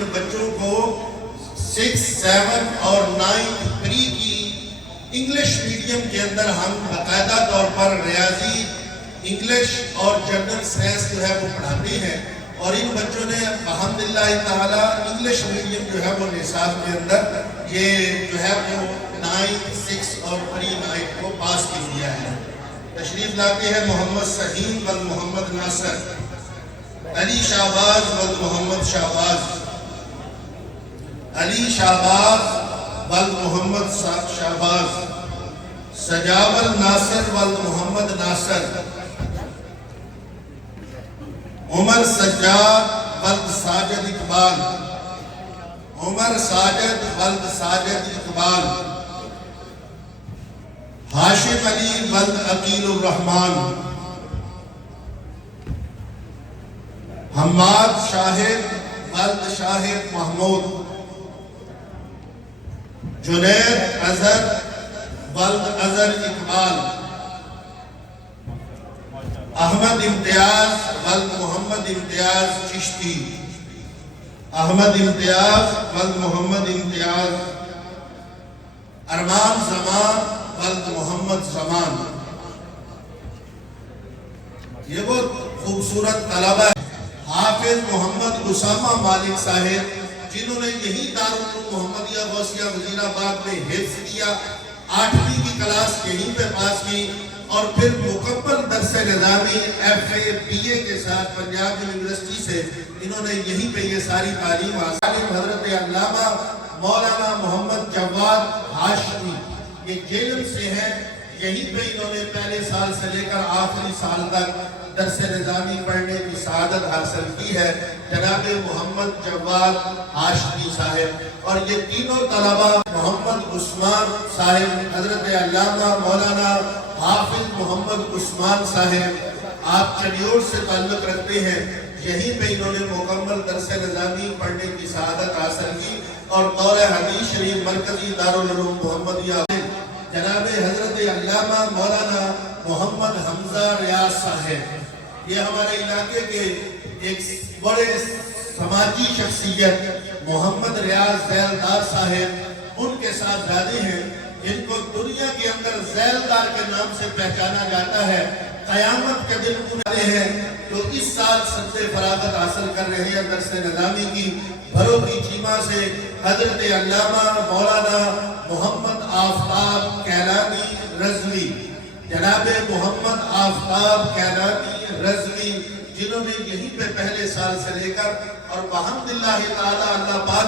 ان بچوں کو 6, 7 اور 9 پری کی انگلش میڈیم کے اندر ہم باقاعدہ طور پر ریاضی، انگلش اور جنرل سائنس جو ہے وہ پڑھاتے ہیں، اور ان بچوں نے الحمدللہ تعالیٰ انگلش میڈیم جو ہے وہ نصاب کے اندر یہ جو ہے وہ 9, 6 اور پری 9 کو پاس کی لیا ہے۔ تشریف لاتے ہیں محمد سہیم بن محمد ناصر، علی شہباز بن محمد شہباز، علی شہباز بن محمد شہباز، سجاول ناصر بن محمد ناصر، عمر سجاد بلد ساجد اقبال، عمر ساجد بلد ساجد اقبال، ہاشم علی بلد عقیل الرحمن، حماد شاہد بلد شاہد محمود، جنید اظہر بلد اظہر اقبال، احمد امتیاز بلد محمد امتیاز چشتی، احمد امتیاز بلد محمد امتیاز، ارمان زمان بلد محمد زمان۔ یہ وہ خوبصورت طلبہ ہے۔ حافظ محمد اسامہ مالک صاحب جنہوں نے یہی دارالعلوم محمدیہ غوثیہ وزیر آباد میں حفظ کیا، 8ویں کی کلاس یہیں پہ پاس کی، اور پھر مکمل درس نظامی FA BA کے ساتھ پنجاب یونیورسٹی سے انہوں نے یہیں پہ یہ ساری تعلیم حاصل۔ حضرت علامہ مولانا محمد جواد ہاشمی یہ جیلم سے ہیں، یہیں پہ انہوں نے پہلے سال سے لے کر آخری سال تک درس نظامی پڑھنے کی سعادت حاصل کی ہے، جناب محمد جواد ہاشمی صاحب۔ اور یہ تینوں طلبہ محمد عثمان صاحب، حضرت علامہ مولانا حافظ محمد عثمان صاحب، آپ چنیور سے تعلق رکھتے ہیں، یہیں پہ انہوں نے مکمل درس نظامی پڑھنے کی سعادت حاصل کی، اور دورہ حدیث شریف مرکزی دارالعلوم محمدیہ جناب حضرت علامہ مولانا محمد حمزہ ریاض صاحب، یہ ہمارے علاقے کے ایک بڑے سماجی شخصیت محمد ریاض ذیلدار صاحب، ان کے ساتھ دادے ہیں جن کو دنیا کے اندر ذیلدار کے نام سے پہچانا جاتا ہے۔ قیامت کے دن پورے ہیں جو اس سال سب سے فراغت حاصل کر رہے ہیں درس نظامی کی بھرو کی چیمہ سے، حضرت علامہ مولانا محمد آفتاب کیلانی رضوی، جناب محمد آفتاب کیلانی رضوی، جنہوں نے یہیں پہ پہلے سال سے لے کر اور بحمداللہ تعالی اللہ پاک